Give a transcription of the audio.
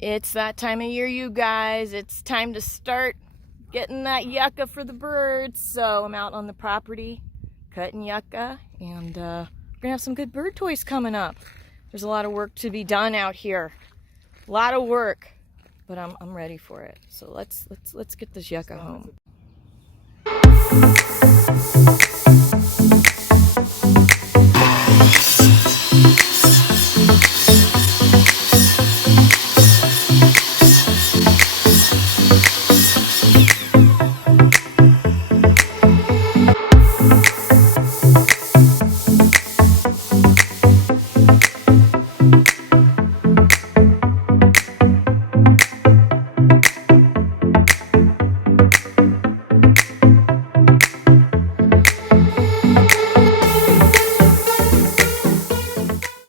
It's that time of year, you guys. It's time to start getting that yucca for the birds. So I'm out on the property cutting yucca, and we're gonna have some good bird toys coming up. There's a lot of work to be done out here. A lot of work, but I'm ready for it. So let's get this yucca home.